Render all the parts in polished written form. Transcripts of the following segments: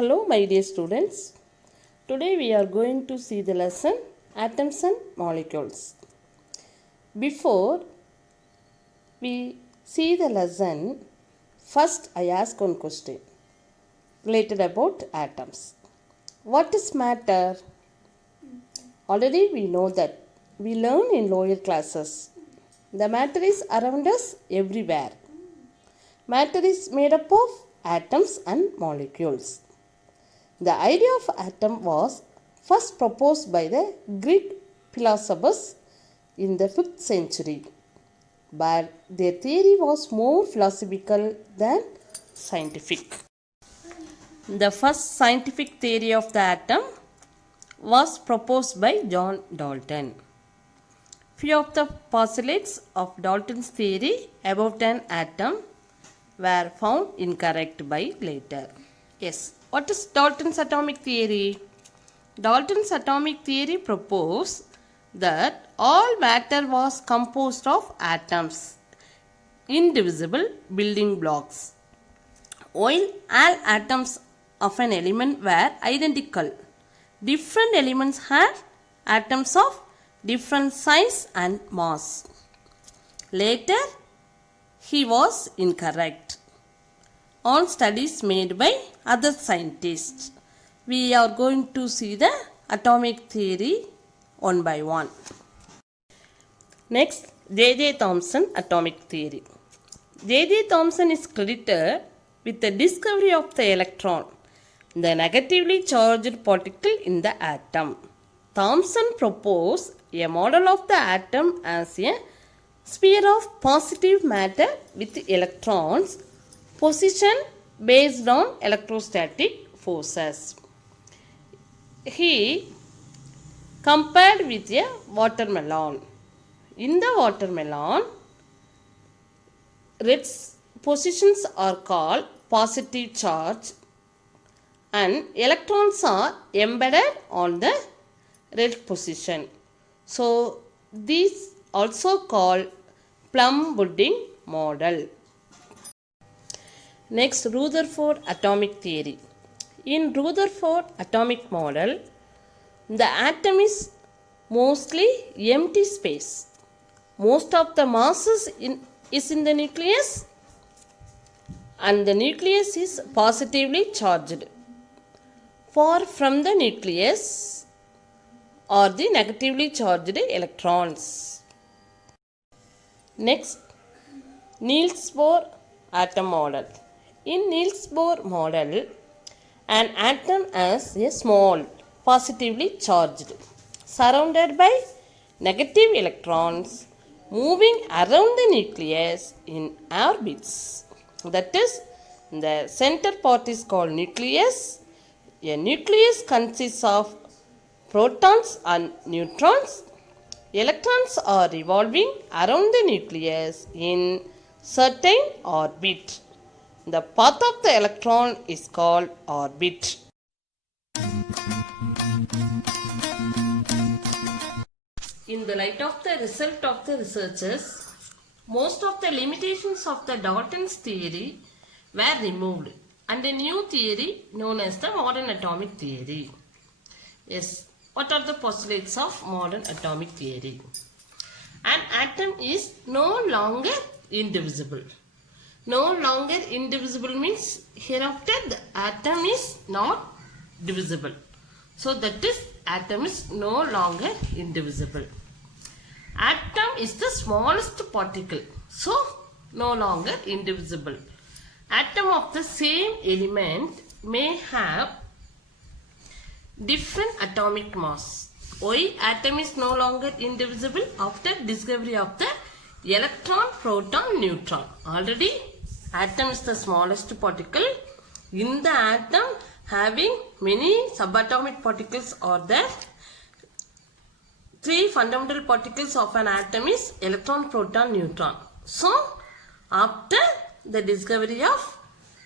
Hello my dear students. Today we are going to see the lesson Atoms and Molecules. Before we see the lesson, first I ask one question related about atoms. What is matter? Already we know that we learn in lower classes. The matter is around us everywhere. Matter is made up of atoms and molecules. The idea of atom was first proposed by the Greek philosophers in the 5th century, but their theory was more philosophical than scientific. The first scientific theory of the atom was proposed by John Dalton. Few of the postulates of Dalton's theory about an atom were found incorrect by later. Yes, what is Dalton's atomic theory? Dalton's atomic theory proposed that all matter was composed of atoms, indivisible building blocks. While all atoms of an element were identical, different elements had atoms of different size and mass. Later, he was incorrect on studies made by other scientists. We are going to see the atomic theory one by one. Next, J.J. Thomson atomic theory. J.J. Thomson is credited with the discovery of the electron, the negatively charged particle in the atom. Thomson proposed a model of the atom as a sphere of positive matter with electrons positioned based on electrostatic forces. He compared with a watermelon. In the watermelon, red positions are called positive charge and electrons are embedded on the red position. So, this also called plum pudding model. Next, Rutherford atomic theory. In Rutherford atomic model, the atom is mostly empty space. Most of the mass is in the nucleus and the nucleus is positively charged. Far from the nucleus are the negatively charged electrons. Next, Niels Bohr atom model. In Niels Bohr model, an atom is a small, positively charged, surrounded by negative electrons moving around the nucleus in orbits. That is, the center part is called nucleus. A nucleus consists of protons and neutrons. Electrons are revolving around the nucleus in certain orbit. The path of the electron is called orbit. In the light of the result of the researchers, most of the limitations of the Dalton's theory were removed and a new theory known as the modern atomic theory. Yes, what are the postulates of modern atomic theory? An atom is no longer indivisible. No longer indivisible means hereafter the atom is not divisible. So that is atom is no longer indivisible. Atom is the smallest particle. So no longer indivisible. Atom of the same element may have different atomic mass. Why atom is no longer indivisible? After discovery of the electron, proton, neutron. Already atom is the smallest particle. In the atom having many subatomic particles are there. Three fundamental particles of an atom is electron, proton, neutron. So after the discovery of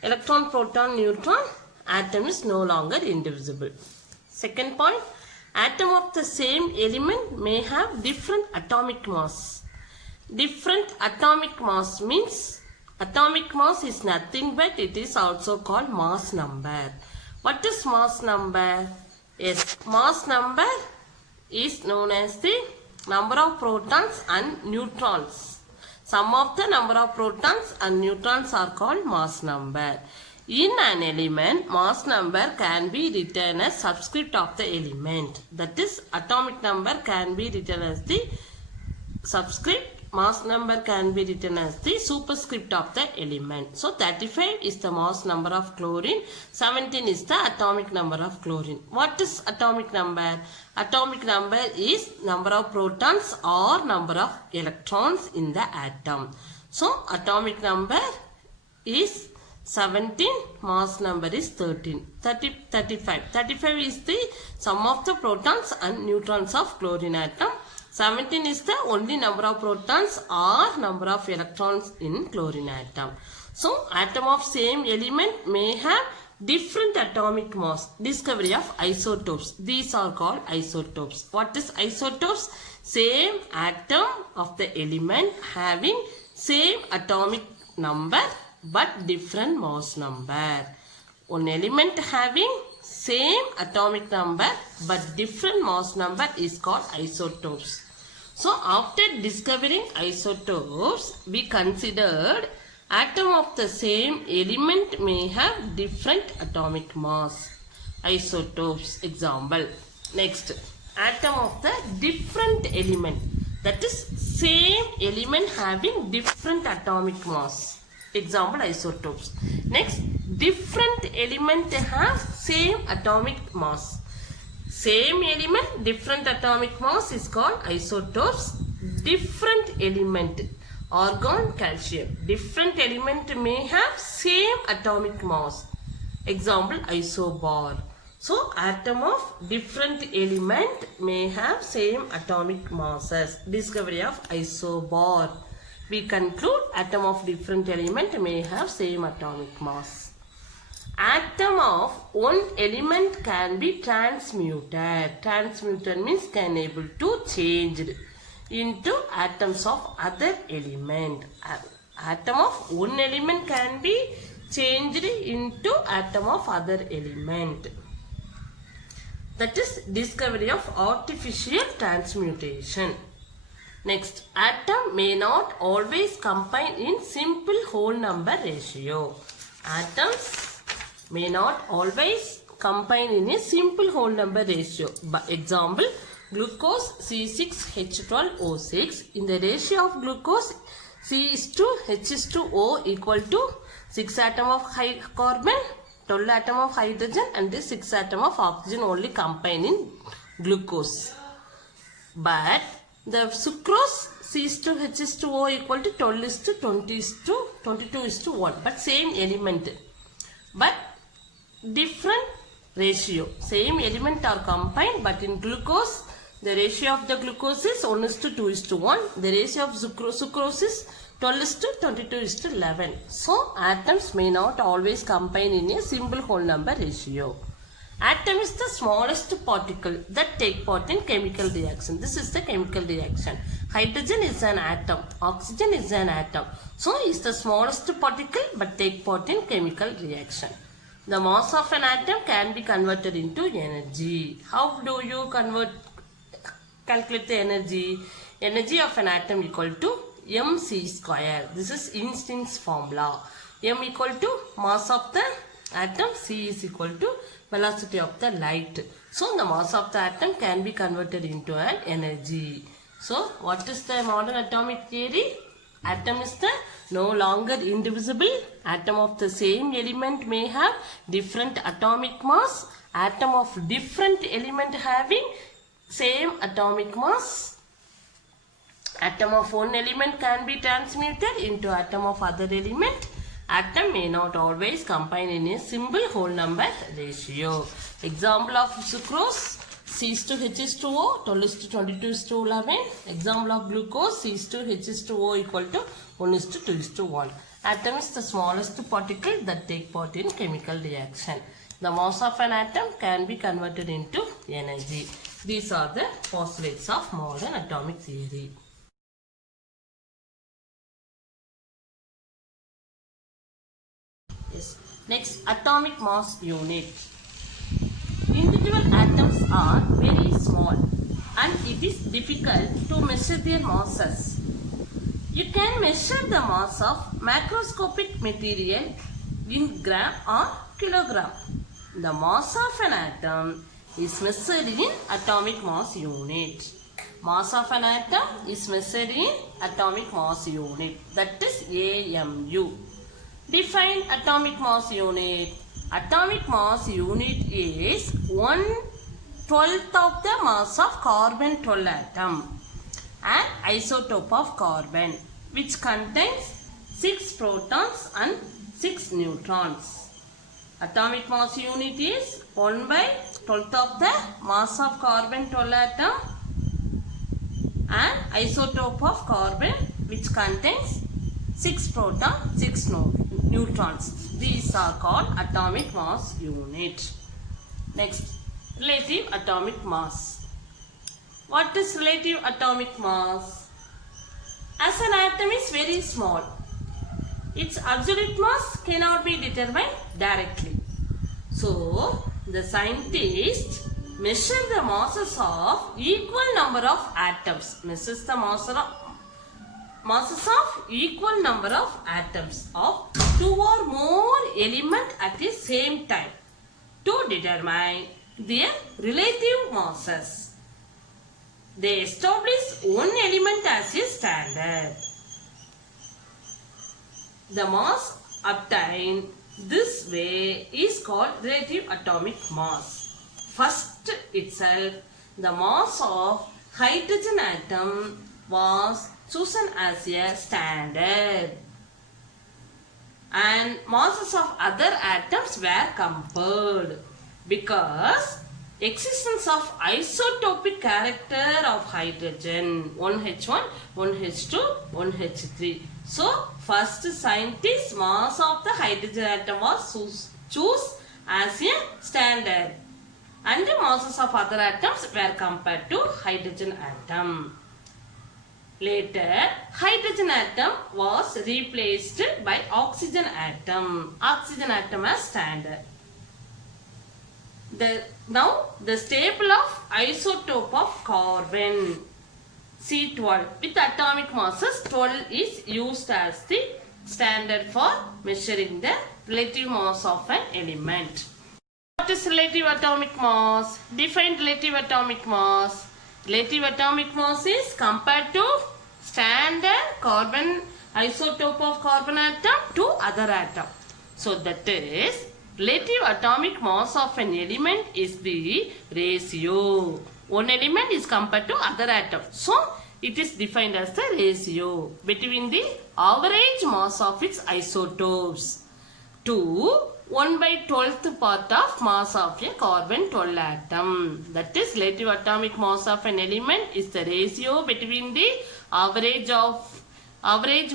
electron, proton, neutron, atom is no longer indivisible. Second point, atom of the same element may have different atomic mass. Different atomic mass means atomic mass is nothing but it is also called mass number. What is mass number? Yes, mass number is known as the number of protons and neutrons. Sum of the number of protons and neutrons are called mass number. In an element, mass number can be written as subscript of the element. That is, atomic number can be written as the subscript. Mass number can be written as the superscript of the element. So 35 is the mass number of chlorine. 17 is the atomic number of chlorine. What is atomic number? Atomic number is number of protons or number of electrons in the atom. So atomic number is 17, mass number is 13. 35. 35 is the sum of the protons and neutrons of chlorine atom. 17 is the only number of protons or number of electrons in chlorine atom. So, atom of same element may have different atomic mass. Discovery of isotopes. These are called isotopes. What is isotopes? Same atom of the element having same atomic number but different mass number. One element having same atomic number but different mass number is called isotopes. So after discovering isotopes, we considered atom of the same element may have different atomic mass. Isotopes example. Next, atom of the different element, that is same element having different atomic mass. Example, isotopes. Next, different element have same atomic mass. Same element, different atomic mass is called isotopes. Different element, argon, calcium. Different element may have same atomic mass. Example, isobar. So, atom of different element may have same atomic masses. Discovery of isobar. We conclude atom of different element may have same atomic mass. Atom of one element can be transmuted. Transmuted means can able to change into atoms of other element. Atom of one element can be changed into atom of other element. That is discovery of artificial transmutation. Next, atom may not always combine in simple whole number ratio. Atoms may not always combine in a simple whole number ratio. By example, glucose C6H12O6. In the ratio of glucose, C is to H is to O equal to 6 atom of carbon, 12 atom of hydrogen and 6 atom of oxygen only combine in glucose. But the sucrose C is to H is to O equal to 12 is to 20 is to 22 is to 1. But same element. But different ratio. Same element are combined, but in glucose, the ratio of the glucose is 1 is to 2 is to 1. The ratio of sucrose is 12 is to 22 is to 11. So, atoms may not always combine in a simple whole number ratio. Atom is the smallest particle that take part in chemical reaction. This is the chemical reaction. Hydrogen is an atom. Oxygen is an atom. So, is the smallest particle but take part in chemical reaction. The mass of an atom can be converted into energy. How do you calculate the energy? Energy of an atom equal to mc square. This is Einstein's formula. M equal to mass of the atom, c is equal to velocity of the light. So the mass of the atom can be converted into an energy. So what is the modern atomic theory? Atom is the no longer indivisible. Atom of the same element may have different atomic mass. Atom of different element having same atomic mass. Atom of one element can be transmuted into atom of other element. Atom may not always combine in a simple whole number ratio. Example of sucrose, C is to H is to O, 12 is to 22 is to 11. Example of glucose, C is to H is to O equal to 1 is to 2 is to 1. Atom is the smallest particle that take part in chemical reaction. The mass of an atom can be converted into energy. These are the postulates of modern atomic theory. Yes. Next, atomic mass unit. individual atoms are very small and it is difficult to measure their masses. You can measure the mass of macroscopic material in gram or kilogram. The mass of an atom is measured in atomic mass unit. Mass of an atom is measured in atomic mass unit, that is AMU. Define atomic mass unit. Atomic mass unit is 1/12 of the mass of carbon 12 atom, an isotope of carbon which contains 6 protons and 6 neutrons. Atomic mass unit is 1/12 of the mass of carbon 12 atom, an isotope of carbon which contains 6 protons, 6 neutrons. These are called atomic mass unit. Next, relative atomic mass. What is relative atomic mass? As an atom is very small, its absolute mass cannot be determined directly. So, the scientists measure the masses of equal number of atoms. Measures the masses of equal number of atoms of 2 or more elements at the same time to determine their relative masses. They establish one element as a standard. The mass obtained this way is called relative atomic mass. First itself, the mass of hydrogen atom was chosen as a standard and masses of other atoms were compared because existence of isotopic character of hydrogen 1H1, 1H2, 1H3. So first scientists mass of the hydrogen atom was choose as a standard and the masses of other atoms were compared to hydrogen atom. Later, hydrogen atom was replaced by oxygen atom. Oxygen atom as standard. Now, the staple of isotope of carbon C12 with atomic masses 12 is used as the standard for measuring the relative mass of an element. What is relative atomic mass? Define relative atomic mass. Relative atomic mass is compared to standard carbon isotope of carbon atom to other atom. So that is relative atomic mass of an element is the ratio. One element is compared to other atom. So it is defined as the ratio between the average mass of its isotopes to 1/12th part of mass of a carbon 12 atom. That is relative atomic mass of an element is the ratio between the average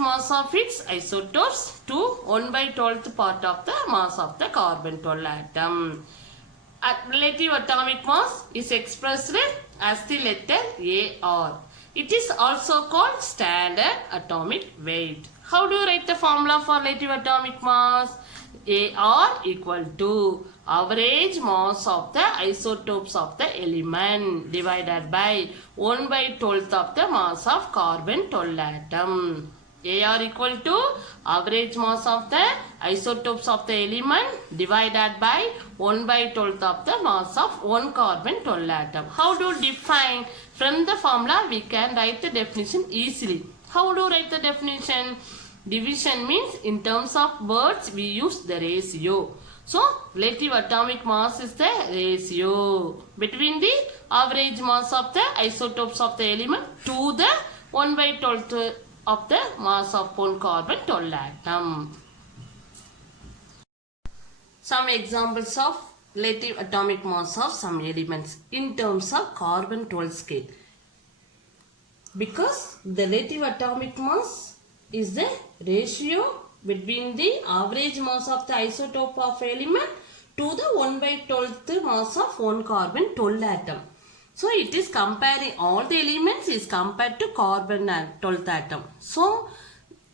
mass of its isotopes to 1/12th part of the mass of the carbon 12 atom. Relative atomic mass is expressed as the letter AR. It is also called standard atomic weight. How do you write the formula for relative atomic mass? AR equal to average mass of the isotopes of the element divided by 1/12th of the mass of carbon 12 atom. AR equal to average mass of the isotopes of the element divided by 1/12th of the mass of one carbon 12 atom. How to define? From the formula we can write the definition easily. How do you write the definition? Division means in terms of words we use the ratio. So relative atomic mass is the ratio between the average mass of the isotopes of the element to the 1/12th of the mass of one carbon 12 atom. Some examples of relative atomic mass of some elements in terms of carbon 12 scale. Because the relative atomic mass is the ratio between the average mass of the isotope of element to the 1/12th mass of one carbon 12 atom. So it is comparing all the elements is compared to carbon 12th atom. So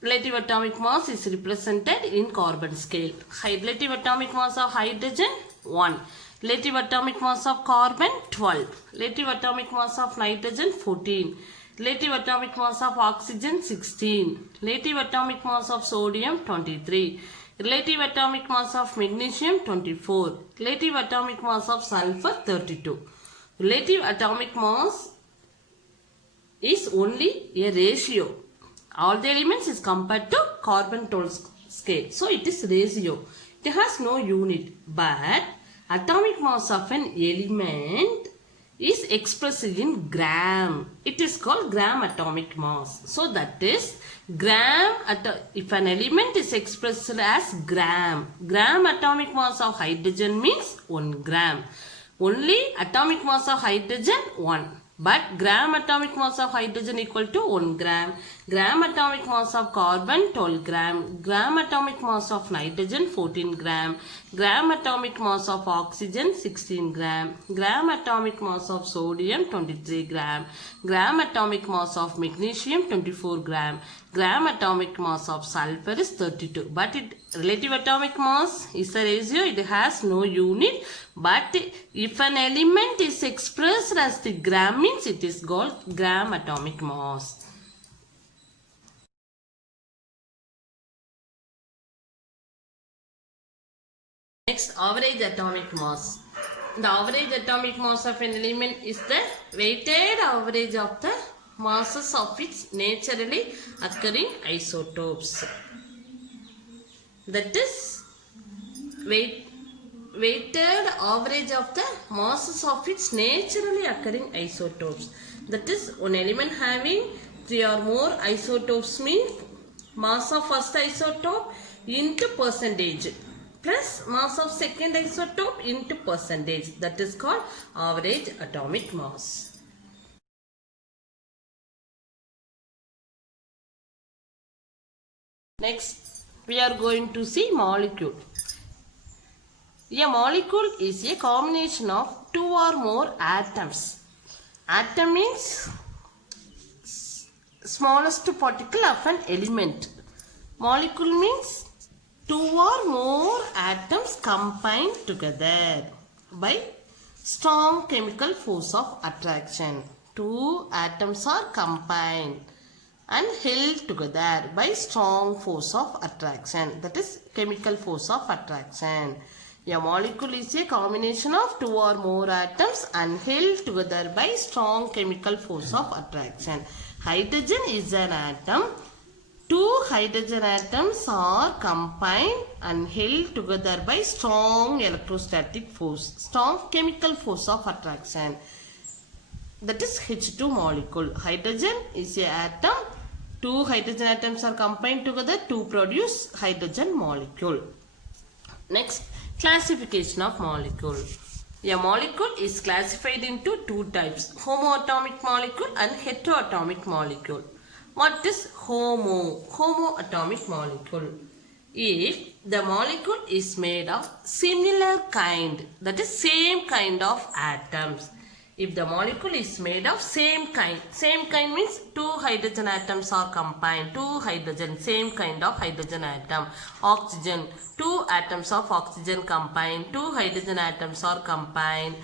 relative atomic mass is represented in carbon scale. Relative atomic mass of hydrogen 1. Relative atomic mass of carbon 12. Relative atomic mass of nitrogen 14. Relative atomic mass of oxygen 16. Relative atomic mass of sodium 23. Relative atomic mass of magnesium 24. Relative atomic mass of sulfur 32. Relative atomic mass is only a ratio. All the elements is compared to carbon 12 scale. So it is ratio. It has no unit. But atomic mass of an element is expressed in gram. It is called gram atomic mass. So that is gram, if an element is expressed as gram atomic mass of hydrogen means 1 gram. Only atomic mass of hydrogen 1. But gram atomic mass of hydrogen equal to 1 gram. Gram atomic mass of carbon 12 gram. Gram atomic mass of nitrogen 14 gram. Gram atomic mass of oxygen 16 gram. Gram atomic mass of sodium 23 gram. Gram atomic mass of magnesium 24 gram. Gram atomic mass of sulfur is 32. But relative atomic mass is a ratio. It has no unit. But if an element is expressed as the gram means it is called gram atomic mass. Next, average atomic mass. The average atomic mass of an element is the weighted average of the masses of its naturally occurring isotopes. That is weighted average of the masses of its naturally occurring isotopes. That is, one element having 3 or more isotopes means mass of first isotope into percentage plus mass of second isotope into percentage. That is called average atomic mass. Next, we are going to see molecule. A molecule is a combination of 2 or more atoms. Atom means smallest particle of an element. Molecule means 2 or more atoms combined together by strong chemical force of attraction. 2 atoms are combined and held together by strong force of attraction. That is chemical force of attraction. A molecule is a combination of 2 or more atoms and held together by strong chemical force of attraction. Hydrogen is an atom. 2 hydrogen atoms are combined and held together by strong electrostatic force, strong chemical force of attraction. That is H2 molecule. Hydrogen is an atom. 2 hydrogen atoms are combined together to produce hydrogen molecule. Next, classification of molecule. A molecule is classified into 2 types, homoatomic molecule and heteroatomic molecule. What is homoatomic molecule? If the molecule is made of similar kind, that is same kind of atoms. If the molecule is made of same kind means 2 hydrogen atoms are combined, 2 hydrogen, same kind of hydrogen atom. Oxygen, 2 atoms of oxygen combined, 2 hydrogen atoms are combined,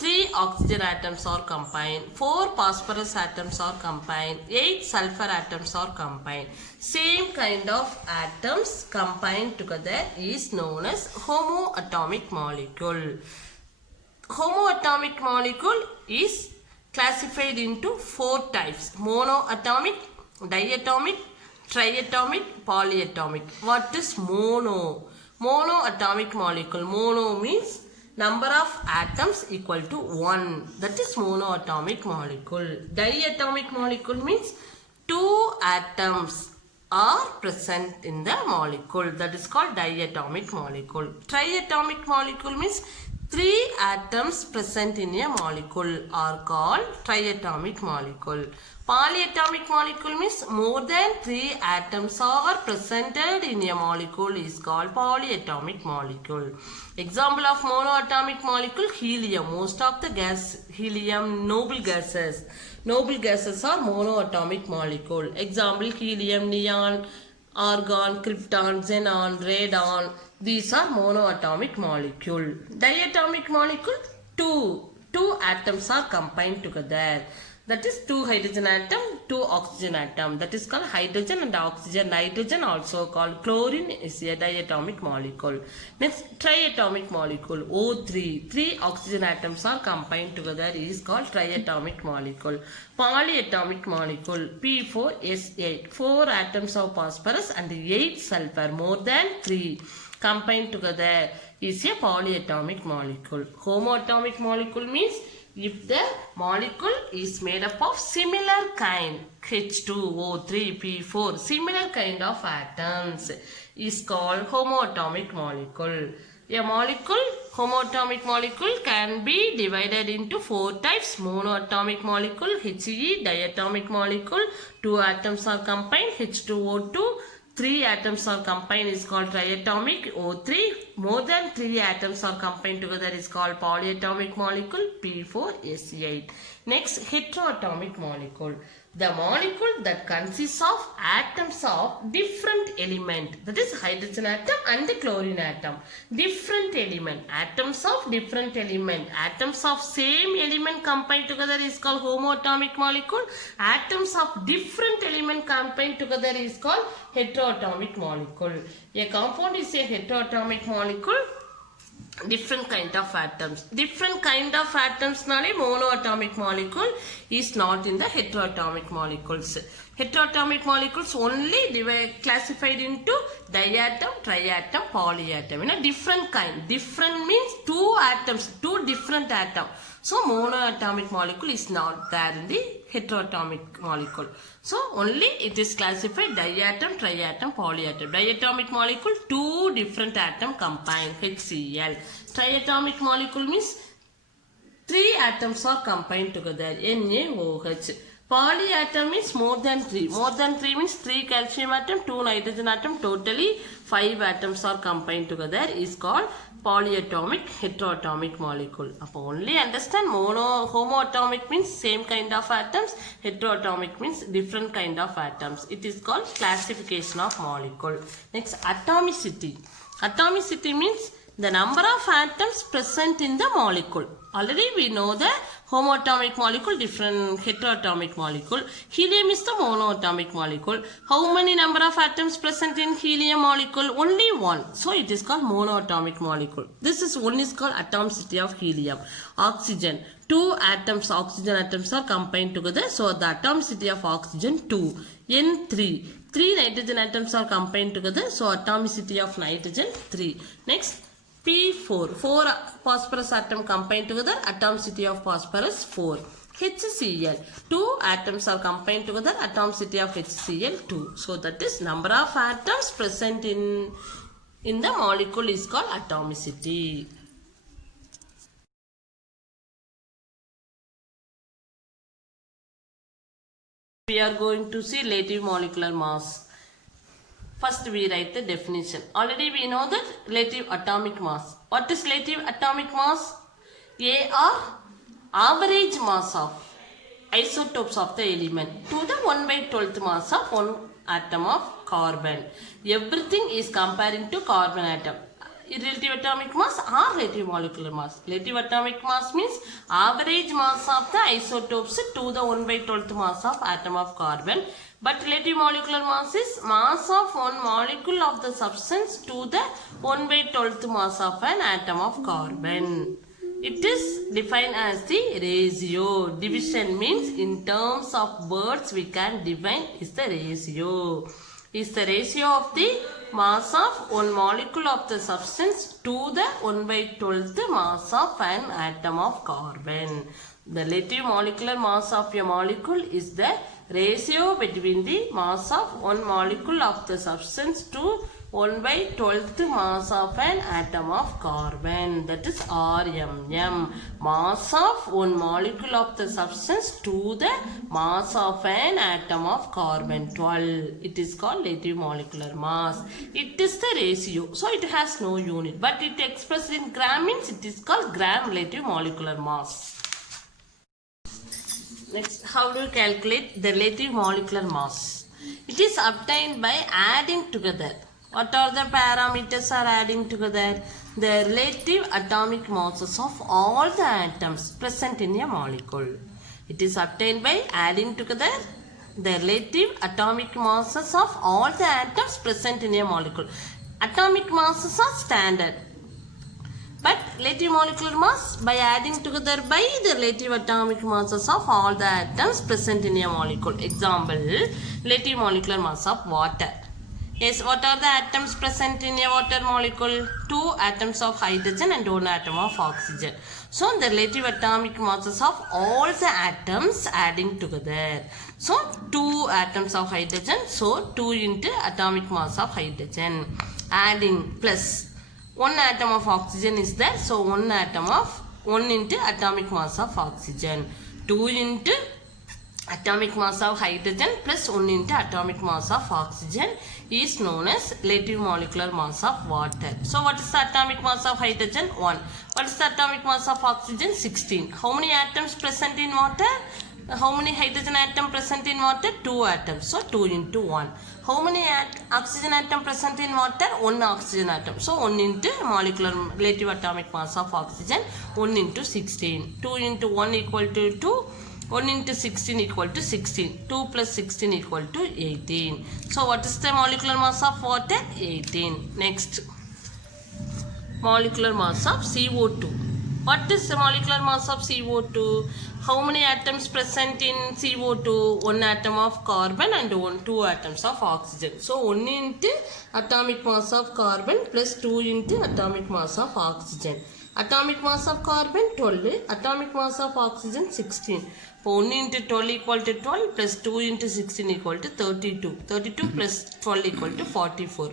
3 oxygen atoms are combined, 4 phosphorus atoms are combined, 8 sulfur atoms are combined. Same kind of atoms combined together is known as homoatomic molecule. Homoatomic molecule is classified into 4 types: monoatomic, diatomic, triatomic, polyatomic. What is mono? Monoatomic molecule. Mono means number of atoms equal to 1. That is monoatomic molecule. Diatomic molecule means 2 atoms are present in the molecule. That is called diatomic molecule. Triatomic molecule means 3 atoms present in a molecule are called triatomic molecule. Polyatomic molecule means more than 3 atoms are presented in a molecule is called polyatomic molecule. Example of monoatomic molecule: helium. Most of the gas, helium, noble gases. Noble gases are monoatomic molecule. Example: helium, neon, argon, krypton, xenon, radon. These are monoatomic molecule. Diatomic molecule, two atoms are combined together. That is 2 hydrogen atom, 2 oxygen atom. That is called hydrogen and oxygen. Nitrogen also called chlorine is a diatomic molecule. Next, triatomic molecule O3. 3 oxygen atoms are combined together is called triatomic molecule. Polyatomic molecule P4S8. 4 atoms of phosphorus and 8 sulfur. More than 3 combined together is a polyatomic molecule. Homoatomic molecule means if the molecule is made up of similar kind H2O3 P4 similar kind of atoms is called homoatomic molecule. A molecule, homoatomic molecule can be divided into 4 types. Monoatomic molecule He, diatomic molecule 2 atoms are combined H2O2. 3 atoms are combined is called triatomic O3. More than 3 atoms are combined together is called polyatomic molecule P4S8. Next, heteroatomic molecule. The molecule that consists of atoms of different element. That is hydrogen atom and the chlorine atom. Different element. Atoms of different element. Atoms of same element combined together is called homoatomic molecule. Atoms of different element combined together is called heteroatomic molecule. A compound is a heteroatomic molecule. Different kind of atoms. Different kind of atoms nale monoatomic molecule is not in the heteroatomic molecules. Heteroatomic molecules only classified into diatom, triatom, polyatom. In a different kind. Different means 2 atoms, 2 different atoms. So monoatomic molecule is not there in the heteroatomic molecule. So only it is classified diatom, triatom, polyatom. Diatomic molecule 2 different atom combined HCl. Triatomic molecule means 3 atoms are combined together NaOH. Polyatom is more than 3. More than 3 means 3 calcium atom, 2 nitrogen atom, totally 5 atoms are combined together is called polyatomic heteroatomic molecule. Only understand homoatomic means same kind of atoms, heteroatomic means different kind of atoms. It is called classification of molecule. Next, atomicity. Atomicity means the number of atoms present in the molecule. Already we know the homoatomic molecule, different heteroatomic molecule. Helium is the monoatomic molecule. How many number of atoms present in helium molecule? Only 1. So it is called monoatomic molecule. This is one is called atomicity of helium. Oxygen. 2 atoms, oxygen atoms are combined together. So the atomicity of oxygen 2. N3. 3 nitrogen atoms are combined together. So atomicity of nitrogen 3. Next. P4. 4 phosphorus atom combined together. Atomicity of phosphorus 4. HCl. 2 atoms are combined together. Atomicity of HCl 2. So that is number of atoms present in the molecule is called atomicity. We are going to see relative molecular mass. First we write the definition. Already we know that relative atomic mass. What is relative atomic mass? AR, average mass of isotopes of the element to the 1/12th mass of one atom of carbon. Everything is comparing to carbon atom. Relative atomic mass or relative molecular mass. Relative atomic mass means average mass of the isotopes to the 1/12th mass of atom of carbon. But relative molecular mass is mass of one molecule of the substance to the 1/12th mass of an atom of carbon. It is defined as the ratio. Division means in terms of words we can define is the ratio. Is the ratio of the mass of one molecule of the substance to the 1/12th mass of an atom of carbon. The relative molecular mass of a molecule is the ratio between the mass of one molecule of the substance to 1/12th mass of an atom of carbon. That is RMM. Mass of one molecule of the substance to the mass of an atom of carbon 12. It is called relative molecular mass. It is the ratio. So it has no unit. But it expressed in gram means it is called gram relative molecular mass. Next, how do you calculate the relative molecular mass? It is obtained by adding together What are the parameters are adding together? The relative atomic masses of all the atoms present in a molecule. It is obtained by adding together the relative atomic masses of all the atoms present in a molecule. Atomic masses are standard. But relative molecular mass by adding together by the relative atomic masses of all the atoms present in a molecule. Example, relative molecular mass of water. Yes, what are the atoms present in a water molecule? 2 atoms of hydrogen and 1 atom of oxygen. So, the relative atomic masses of all the atoms adding together. So, 2 atoms of hydrogen. So, 2 into atomic mass of hydrogen. Adding plus 1 atom of oxygen is there. So, 1 into atomic mass of oxygen. 2 into atomic mass of hydrogen plus 1 into atomic mass of oxygen is known as relative molecular mass of water. So, what is the atomic mass of hydrogen? 1. What is the atomic mass of oxygen? 16. How many atoms present in water? How many hydrogen atom present in water? 2 atoms. So, 2 into 1. How many oxygen atom present in water? 1 oxygen atom. So, 1 into molecular relative atomic mass of oxygen. 1 into 16. 2 into 1 equal to 2. 1 into 16 equal to 16. 2 plus 16 equal to 18. So, what is the molecular mass of water? 18. Next, molecular mass of CO2. What is the molecular mass of CO2? How many atoms present in CO2? 1 atom of carbon and 2 atoms of oxygen. So, 1 into atomic mass of carbon plus 2 into atomic mass of oxygen. Atomic mass of carbon 12, atomic mass of oxygen 16. 1 into 12 equal to 12 plus 2 into 16 equal to 32. 32 plus 12 equal to 44.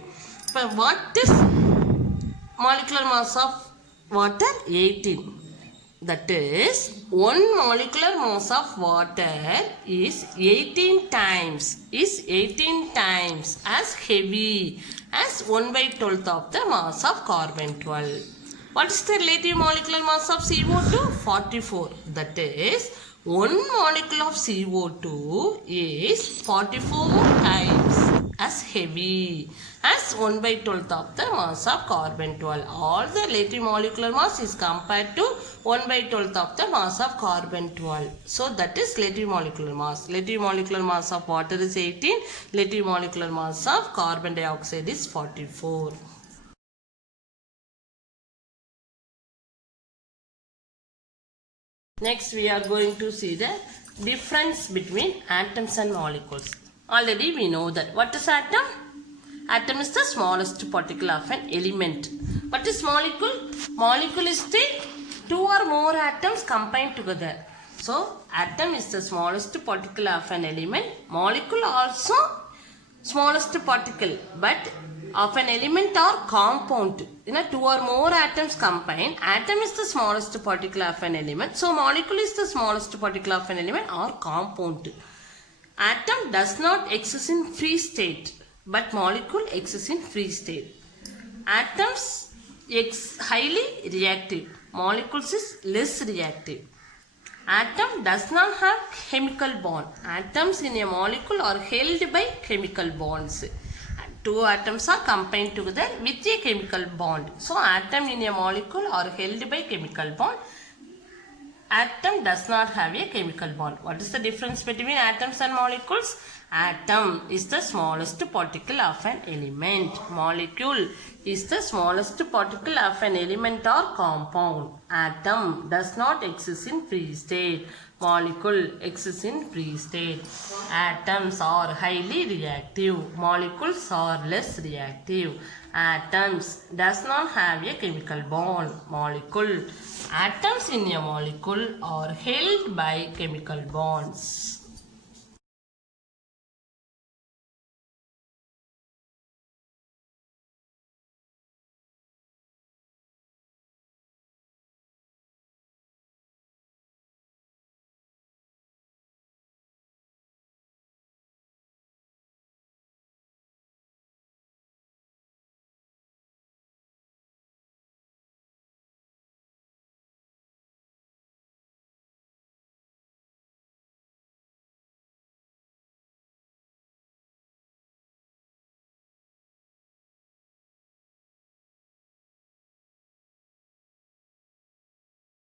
But what is molecular mass of water? 18. That is, 1 molecular mass of water is 18 times as heavy as 1 by 12th of the mass of carbon 12. What is the relative molecular mass of CO2? 44. That is, 1 molecule of CO2 is 44 times as heavy as 1 by 12th of the mass of carbon 12. All the relative molecular mass is compared to 1 by 12th of the mass of carbon 12. So, that is relative molecular mass. Relative molecular mass of water is 18. Relative molecular mass of carbon dioxide is 44. Next, we are going to see the difference between atoms and molecules. Already we know that. What is atom? Atom is the smallest particle of an element. What is molecule? Molecule is the 2 or more atoms combined together. So, atom is the smallest particle of an element. Molecule also smallest particle, but of an element or compound. 2 or more atoms combined. Atom is the smallest particle of an element. So, molecule is the smallest particle of an element or compound. Atom does not exist in free state, but molecule exists in free state. Atoms is highly reactive. Molecules is less reactive. Atom does not have chemical bond. Atoms in a molecule are held by chemical bonds. 2 atoms are combined together with a chemical bond. So, atom in a molecule are held by chemical bond. Atom does not have a chemical bond. What is the difference between atoms and molecules? Atom is the smallest particle of an element. Molecule is the smallest particle of an element or compound. Atom does not exist in free state. Molecule exists in free state. Atoms are highly reactive. Molecules are less reactive. Atoms does not have a chemical bond. Molecule. Atoms in a molecule are held by chemical bonds.